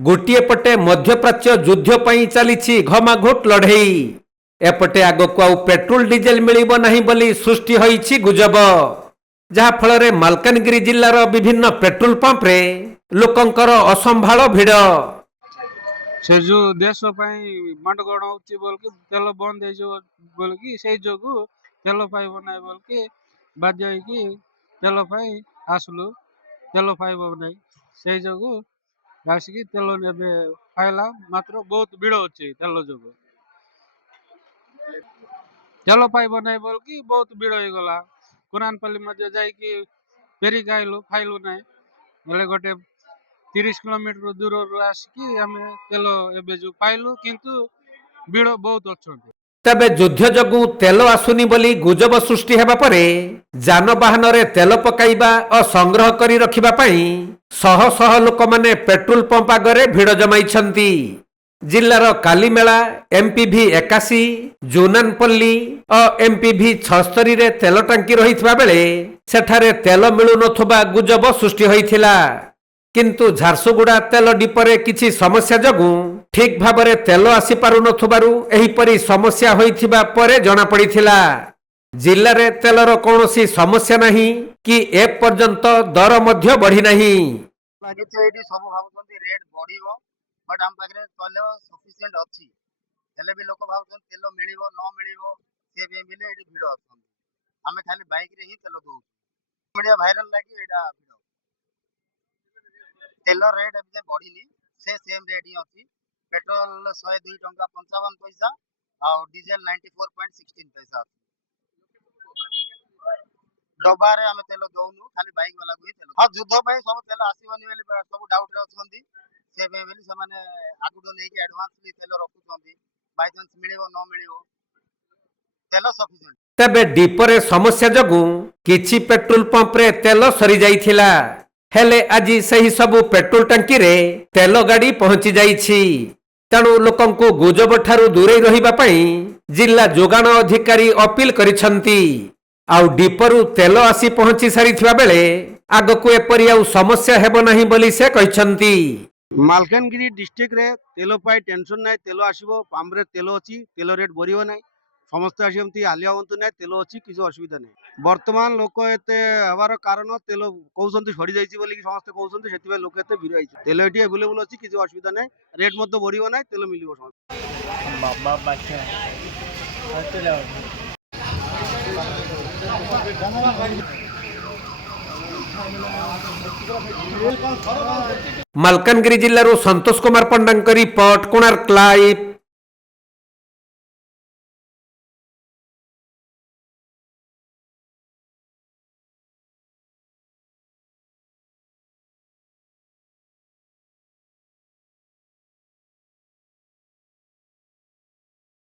गोटे पटे मध्यप्राच्य युद्ध पई चली घमाघोट लड़ई एपटे आगक आउ पेट्रोल डीजेल मिलिब नहीं बोली सृष्टि होईछि गुजब जहा फल मालकानगिरी जिल्लार विभिन्न पेट्रोल पंप रे लोकंकर असंभाल भिड़ से जो देश मांडगड़ होची बोल के तेल बंद है बोल कि से जोगु तेल पाइब ना बोल के बाध्य कि तेल पाई आसलु तेल पाइब ना से जोगु आसिकी तेल नेबे पाइला मात्र बहुत भिड़ होची तेल जोगु तेल पाइब ना बोल कि बहुत भिड़ हो गला कुरानपल्ली मध्य जाई कि फेरी खाइलु खाइलु ना बोले गोटे 30 किलोमीटर दूर आसिकी आमे तेल एबे जो पाइलु किंतु भिड़ बहुत अच्छे तबे युद्ध जगु तेल आसुनी बोली गुजब सृष्टि हेबा परे जानवाहन रे तेल पकाइबा और संग्रह करी रखिबा पई शह शह लोक माने पेट्रोल पंप आगरे भिड़ जमाइछंती। जिल्लार कालीमेला एमपीवी 81 जुनानपल्ली और एमपीवी 76 रे तेल टांकी रहितबा बेले सेठारे तेल मिलु नथबा गुजब सृष्टि होइथिला किंतु झारसुगुड़ा तेल डिपोरे किछि समस्या जगु ठीक भाबरे तेल आसी पारु नथुबारु एहिपरि समस्या होइथिबा परे जणा पड़िथिला। जिल्ला रे तेलर कोनोसी समस्या नाही कि ए पर्यंत दर मध्य बढ़ी नाही। लागे तो एडी सब भाबुछन्ती रेट बढ़िबो बट हम पाखरे तेल सफिशिएंट अछि हेले भी लोक भाबुछन तेल मिलिबो न मिलिबो से बे मिले एडी भिड़ अछन हमें खाली बाइक रे ही तेल दउ मीडिया वायरल लागी एडा भिड़ तेल रेट अभी बढ़ी से सेम रेट ही अच्छी पेट्रोल 102 टंका 55 पैसा और डीजल 94.16 पैसा डब्बा रे हमें तेल दउनु खाली बाइक वाला को ही तेल हां युद्ध पे सब तेल आसीबनी बेली सब डाउट रे अछंती से बेली से माने आगुडो नै कि एडवांस तेल रखुछंती बाय चांस मिलिबो न मिलिबो तेल सफिशिएंट तबे डिपोरे समस्या जगु किछि पेट्रोल पंप रे तेल सरी जाइथिला हेले आजी सही सबु पेट्रोल टांकी रे तेल गाड़ी पहुंची जाइछि तेणु लोकंकु गुजब ठारू दूरे रहिबा पई जिल्ला जोगाण अधिकारी अपील करिसंती आउ डिपोरु तेल आसी पहुंची सारिथिबा बेले आगकु एपरि आउ समस्या हेबो नाही बोली से कहिसंती। मालकानगिरी डिस्ट्रिक्ट रे तेल पाई टेंशन नाइ तेल आसीबो पंप रे तेल अछि तेल रेट बढ़िबो नाइ समस्त आसियमती आलिया हंतु नाइ तेल अछि किछु असुविधा नाइ वर्तमान लोक एते हवार कारण तेल कहउसंती सड़ी जाइछि बोली कि समस्त कहउसंती सेति लोक एते भिड़ आइछि तेल एटी अवेलेबल अछि किछु असुविधा नाइ रेट मध्य बढ़िबो नाइ तेल मिलिबो समस्त बाबा बाखिया तेल मालकानगिरी जिल्लारू संतोष कुमार पंडांक रिपोर्ट कोणार्क लाइव।